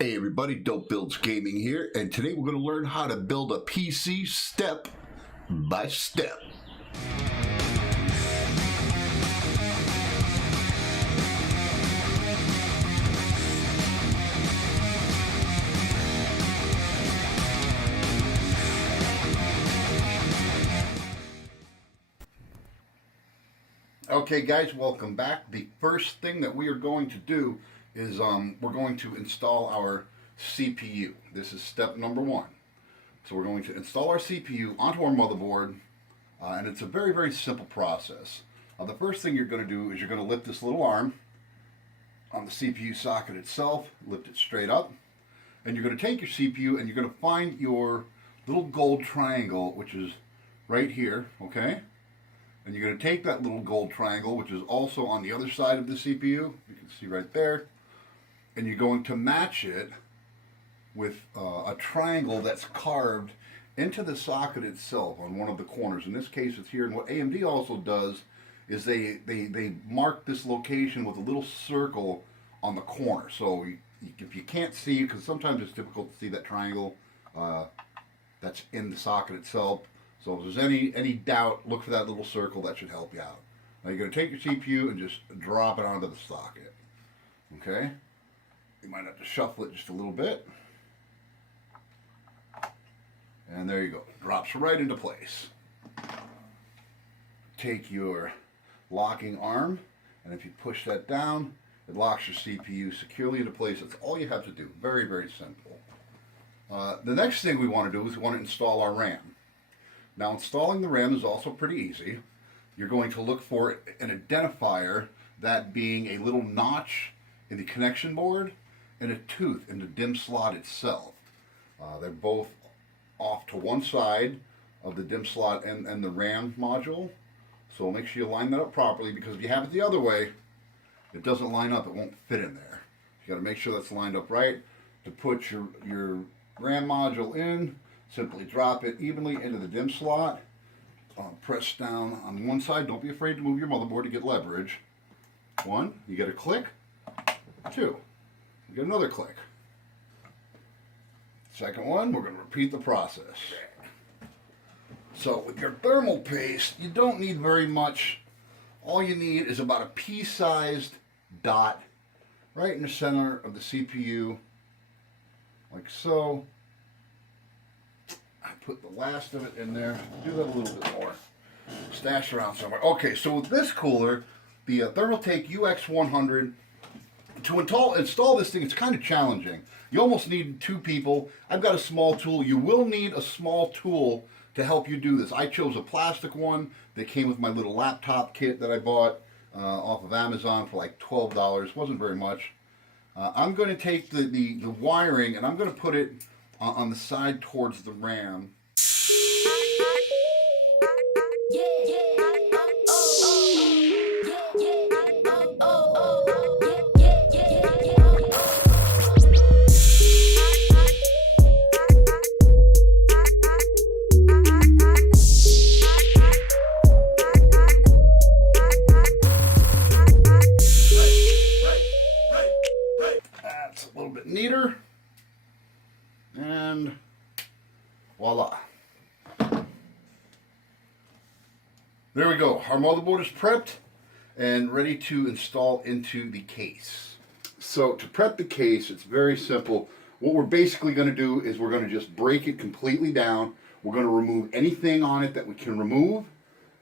Hey everybody, Dope Builds Gaming here, and today we're going to learn how to build a PC step by step. Okay guys, welcome back. The first thing that we are going to do is we're going to install our CPU. This is step number one. So we're going to install our CPU onto our motherboard, and it's a very, very simple process. The first thing you're going to do is you're going to lift this little arm on the CPU socket itself, lift it straight up, and you're going to take your CPU and you're going to find your little gold triangle, which is right here, okay? And you're going to take that little gold triangle, which is also on the other side of the CPU, you can see right there, and you're going to match it with a triangle that's carved into the socket itself on one of the corners. In this case, it's here. And what AMD also does is they mark this location with a little circle on the corner. So if you can't see, because sometimes it's difficult to see that triangle that's in the socket itself. So if there's any doubt, look for that little circle. That should help you out. Now you're going to take your CPU and just drop it onto the socket. Okay? You might have to shuffle it just a little bit. And there you go. It drops right into place. Take your locking arm, and if you push that down, it locks your CPU securely into place. That's all you have to do. Very, very simple. The next thing we want to do is we want to install our RAM. Now, installing the RAM is also pretty easy. You're going to look for an identifier, that being a little notch in the connection board and a tooth in the DIMM slot itself. They're both off to one side of the DIMM slot and the RAM module. So make sure you line that up properly, because if you have it the other way, it doesn't line up, it won't fit in there. You got to make sure that's lined up right. To put your RAM module in, simply drop it evenly into the DIMM slot. Press down on one side. Don't be afraid to move your motherboard to get leverage. One, you get a click. Two, you get another click. Second one, we're going to repeat the process. So with your thermal paste, you don't need very much. All you need is about a pea-sized dot right in the center of the CPU, like so. I put the last of it in there. Do that a little bit more. Stash around somewhere. Okay, so with this cooler, the Thermaltake UX100, to install this thing, it's kind of challenging. You almost need two people. I've got a small tool. You will need a small tool to help you do this. I chose a plastic one that came with my little laptop kit that I bought off of Amazon for like $12. Wasn't very much. I'm going to take the wiring and I'm going to put it on the side towards the RAM. That's a little bit neater. And voila. There we go. Our motherboard is prepped and ready to install into the case. So to prep the case, it's very simple. What we're basically going to do is we're going to just break it completely down. We're going to remove anything on it that we can remove.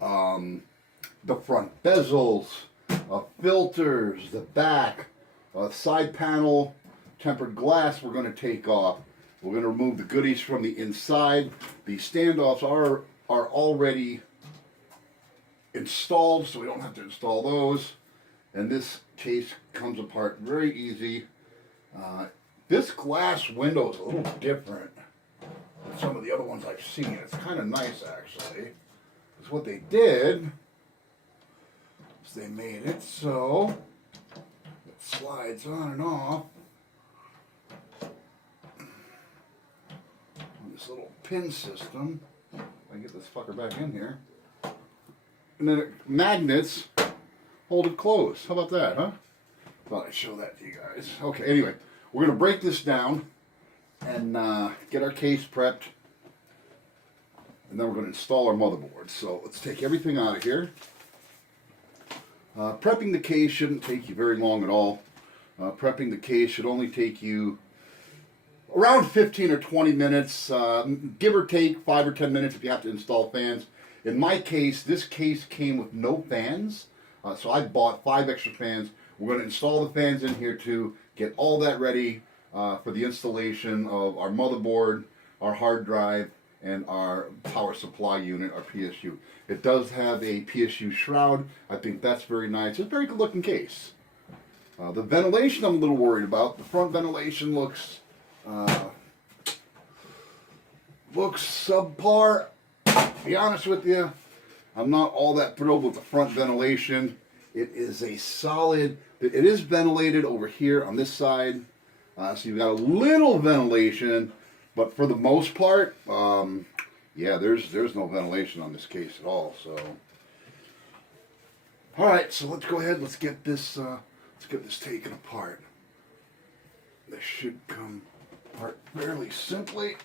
The front bezels, filters, the back, side panel, tempered glass we're going to take off. We're going to remove the goodies from the inside. The standoffs are already installed, so we don't have to install those. And this case comes apart very easy. This glass window is a little different than some of the other ones I've seen. It's kind of nice, actually. Because what they did is they made it so it slides on and off. This little pin system. I get this fucker back in here. And then magnets hold it closed. How about that, huh? Thought I'd show that to you guys. Okay, anyway, we're going to break this down and get our case prepped. And then we're going to install our motherboard. So let's take everything out of here. Prepping the case shouldn't take you very long at all. Prepping the case should only take you around 15 or 20 minutes, give or take 5 or 10 minutes if you have to install fans. In my case, this case came with no fans, so I bought 5 extra fans. We're going to install the fans in here too, get all that ready for the installation of our motherboard, our hard drive, and our power supply unit, our PSU. It does have a PSU shroud. I think that's very nice. It's a very good looking case. The ventilation I'm a little worried about. The front ventilation looks subpar. To be honest with you, I'm not all that thrilled with the front ventilation. It is a solid, it is ventilated over here on this side. So you've got a little ventilation, but for the most part, yeah, there's no ventilation on this case at all. So, all right, so let's go ahead. Let's get this taken apart. This should come apart fairly simply.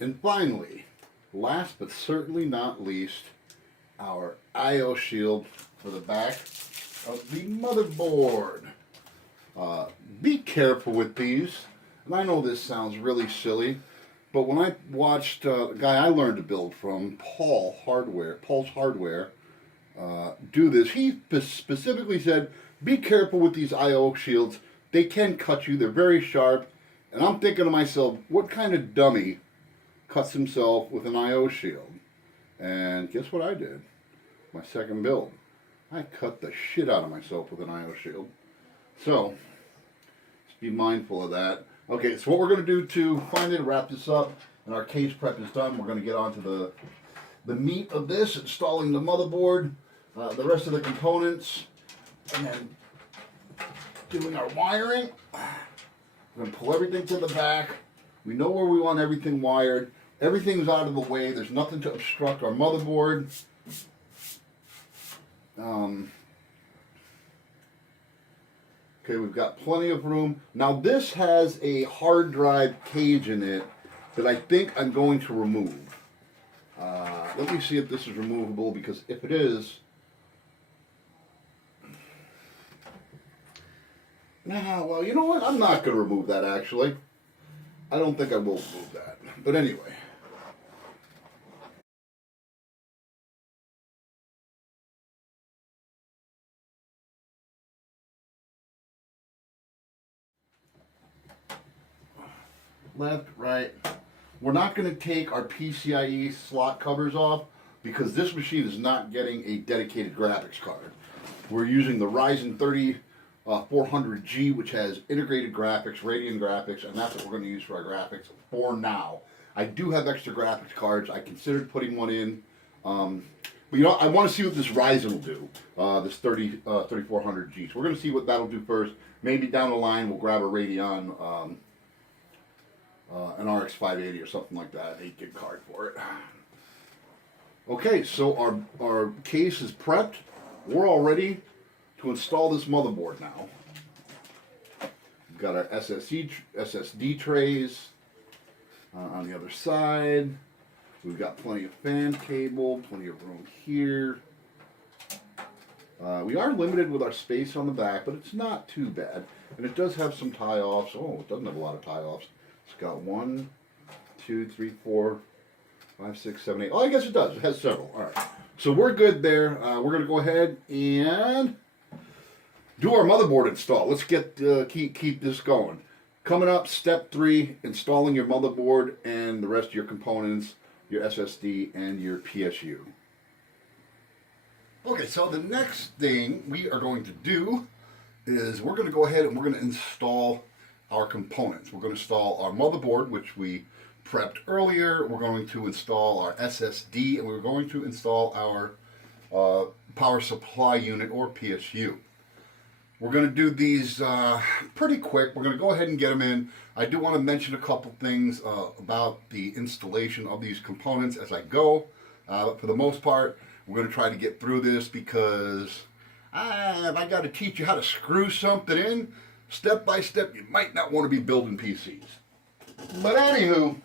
And finally, last but certainly not least, our I/O shield for the back of the motherboard. Be careful with these. And I know this sounds really silly, but when I watched the guy I learned to build from, Paul's Hardware, do this, he specifically said, be careful with these I/O shields. They can cut you. They're very sharp. And I'm thinking to myself, what kind of dummy cuts himself with an I/O shield? And guess what I did? My second build. I cut the shit out of myself with an I/O shield. So, just be mindful of that. Okay, so what we're going to do to finally wrap this up, and our case prep is done, we're going to get on to the meat of this, installing the motherboard, the rest of the components, and then doing our wiring. We're going to pull everything to the back. We know where we want everything wired. Everything's out of the way. There's nothing to obstruct our motherboard. Okay, we've got plenty of room. Now this has a hard drive cage in it that I think I'm going to remove. Let me see if this is removable, because if it is, nah, well, you know what? I'm not going to remove that, actually. I don't think I will remove that. But anyway. Left, right. We're not going to take our PCIe slot covers off because this machine is not getting a dedicated graphics card. We're using the Ryzen 400G, which has integrated graphics, Radeon graphics, and that's what we're going to use for our graphics for now. I do have extra graphics cards. I considered putting one in, But you know, I want to see what this Ryzen will do, this 3400G. So we're going to see what that'll do first. Maybe down the line we'll grab a Radeon, an RX 580 or something like that, 8 gig card for it. Okay, so our case is prepped. We're all ready to install this motherboard now. We've got our SSD trays on the other side. We've got plenty of fan cable, plenty of room here. We are limited with our space on the back, but it's not too bad. And it does have some tie-offs. Oh, it doesn't have a lot of tie-offs. It's got 1, 2, 3, 4, 5, 6, 7, 8. Oh, I guess it does. It has several. All right. So we're good there. We're going to go ahead and do our motherboard install. Let's get keep this going. Coming up, step 3, installing your motherboard and the rest of your components, your SSD, and your PSU. Okay, so the next thing we are going to do is we're going to go ahead and we're going to install our components. We're going to install our motherboard, which we prepped earlier. We're going to install our SSD, and we're going to install our power supply unit, or PSU. We're going to do these pretty quick. We're going to go ahead and get them in. I do want to mention a couple things about the installation of these components as I go. But for the most part, we're going to try to get through this because if I got to teach you how to screw something in, step by step, you might not want to be building PCs. But anywho,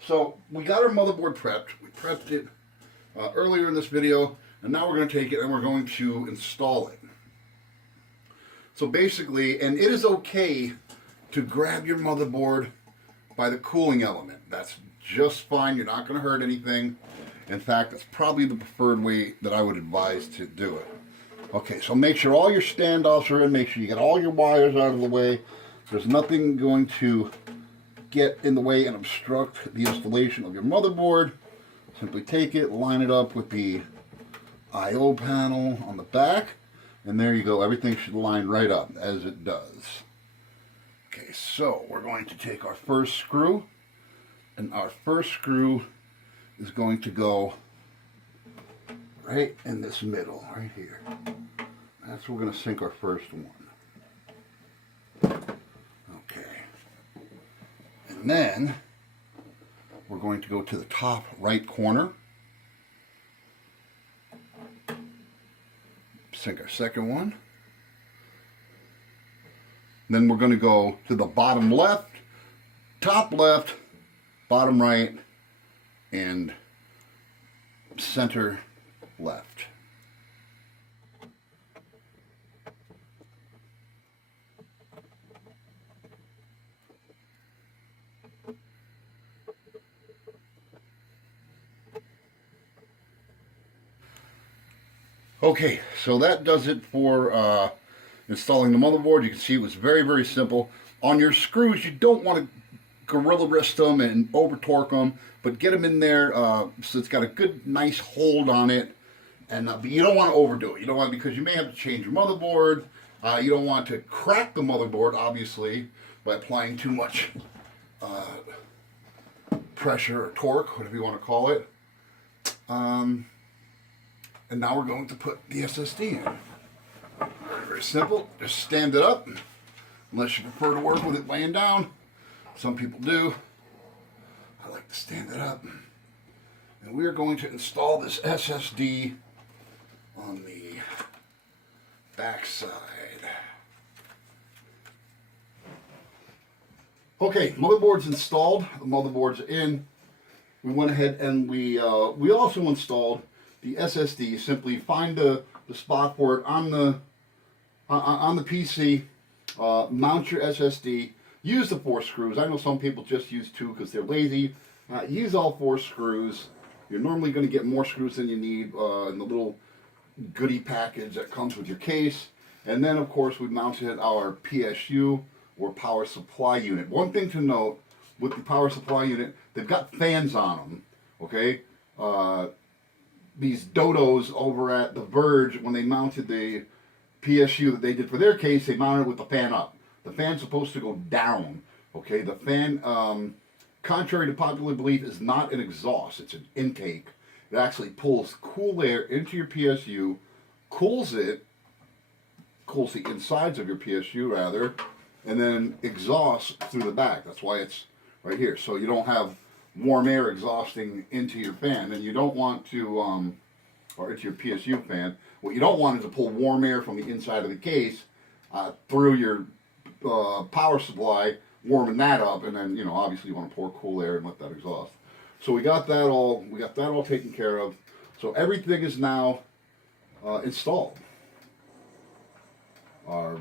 so we got our motherboard prepped. We prepped it earlier in this video, and now we're going to take it and we're going to install it. So basically, and it is okay to grab your motherboard by the cooling element. That's just fine. You're not going to hurt anything. In fact, that's probably the preferred way that I would advise to do it. Okay, so make sure all your standoffs are in. Make sure you get all your wires out of the way. There's nothing going to get in the way and obstruct the installation of your motherboard. Simply take it, line it up with the I/O panel on the back, and there you go. Everything should line right up as it does. Okay, so we're going to take our first screw, and our first screw is going to go right in this middle, right here. That's where we're going to sink our first one. Okay. And then we're going to go to the top right corner. Sink our second one. Then we're going to go to the bottom left, top left, bottom right, and center left. Okay, so that does it for installing the motherboard. You can see it was very, very simple. On your screws, you don't want to gorilla wrist them and over torque them, but get them in there so it's got a good, nice hold on it. And but you don't want to overdo it. You don't want, because you may have to change your motherboard. You don't want to crack the motherboard, obviously, by applying too much pressure or torque, whatever you want to call it. And now we're going to put the SSD in. Very, very simple. Just stand it up, unless you prefer to work with it laying down. Some people do. I like to stand it up. And we are going to install this SSD on the back side. Okay, motherboard's installed. The motherboard's in. We went ahead and we also installed the SSD. Simply find the spot for it on the PC. Mount your SSD. Use the 4 screws. I know some people just use 2 because they're lazy. Use all 4 screws. You're normally going to get more screws than you need in the little goodie package that comes with your case. And then, of course, we mounted our PSU, or power supply unit. One thing to note with the power supply unit, they've got fans on them. Okay, these dodos over at The Verge, when they mounted the PSU that they did for their case, they mounted it with the fan up. The fan's supposed to go down. Okay, the fan, contrary to popular belief, is not an exhaust. It's an intake. It actually pulls cool air into your PSU, cools the insides of your PSU rather, and then exhausts through the back. That's why it's right here. So you don't have warm air exhausting into your fan, and you don't want to, or into your PSU fan. What you don't want is to pull warm air from the inside of the case through your power supply, warming that up, and then, you know, obviously you want to pour cool air and let that exhaust. So we got that all taken care of. So everything is now installed. Our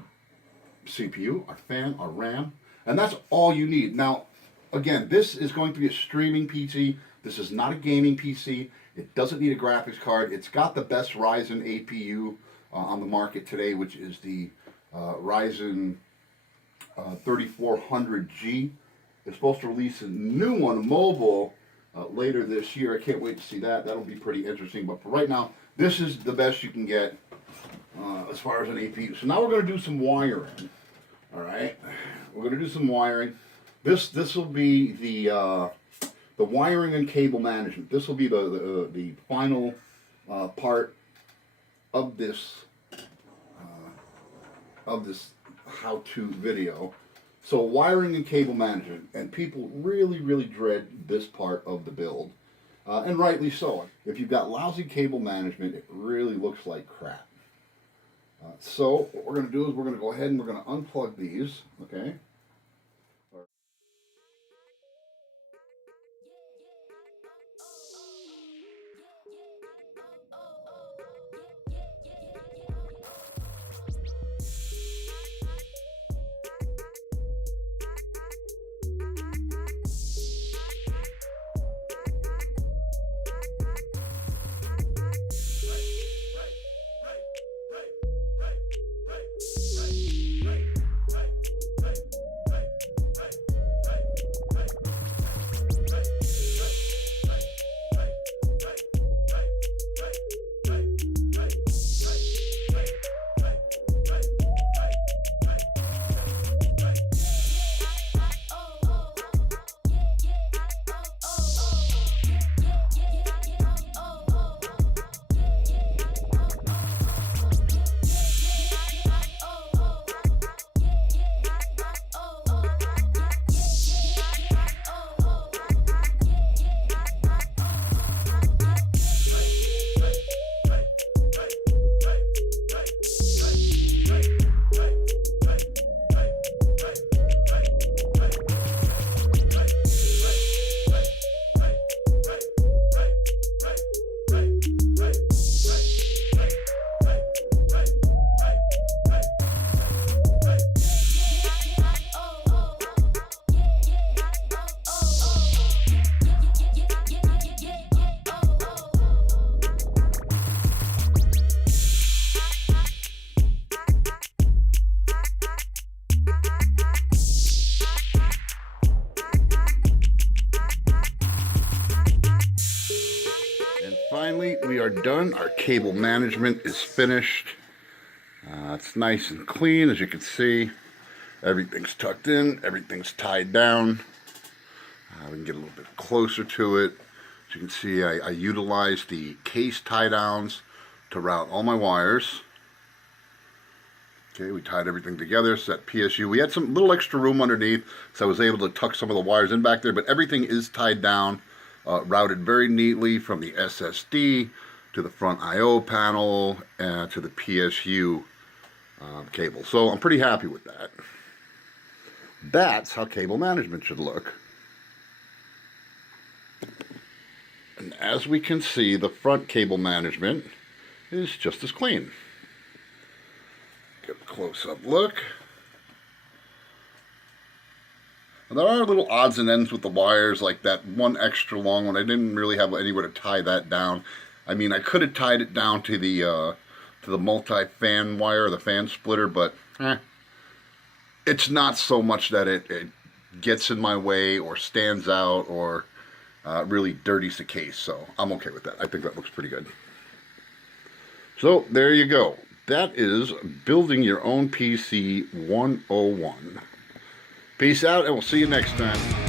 CPU, our fan, our RAM, and that's all you need. Now, again, this is going to be a streaming PC. This is not a gaming PC. It doesn't need a graphics card. It's got the best Ryzen APU on the market today, which is the Ryzen 3400G. They're supposed to release a new one, mobile, later this year. I can't wait to see that. That'll be pretty interesting. But for right now, this is the best you can get as far as an APU. So now we're going to do some wiring. All right, we're going to do some wiring. This will be the wiring and cable management. This will be the final part of this how-to video. So wiring and cable management, and people really dread this part of the build, and rightly so. If you've got lousy cable management, it really looks like crap. So what we're going to do is we're going to go ahead and we're going to unplug these, okay? Finally, we are done. Our cable management is finished. It's nice and clean, as you can see. Everything's tucked in, everything's tied down. We can get a little bit closer to it. As you can see, I utilized the case tie downs to route all my wires. Okay, we tied everything together, set PSU. We had some little extra room underneath, so I was able to tuck some of the wires in back there, but everything is tied down. Routed very neatly from the SSD to the front I/O panel and to the PSU cable. So I'm pretty happy with that. That's how cable management should look. And as we can see, the front cable management is just as clean. Get a close-up look. And there are little odds and ends with the wires, like that one extra long one. I didn't really have anywhere to tie that down. I mean, I could have tied it down to the multi-fan wire, the fan splitter, but it's not so much that it gets in my way or stands out or really dirties the case. So I'm okay with that. I think that looks pretty good. So there you go. That is building your own PC 101. Peace out, and we'll see you next time.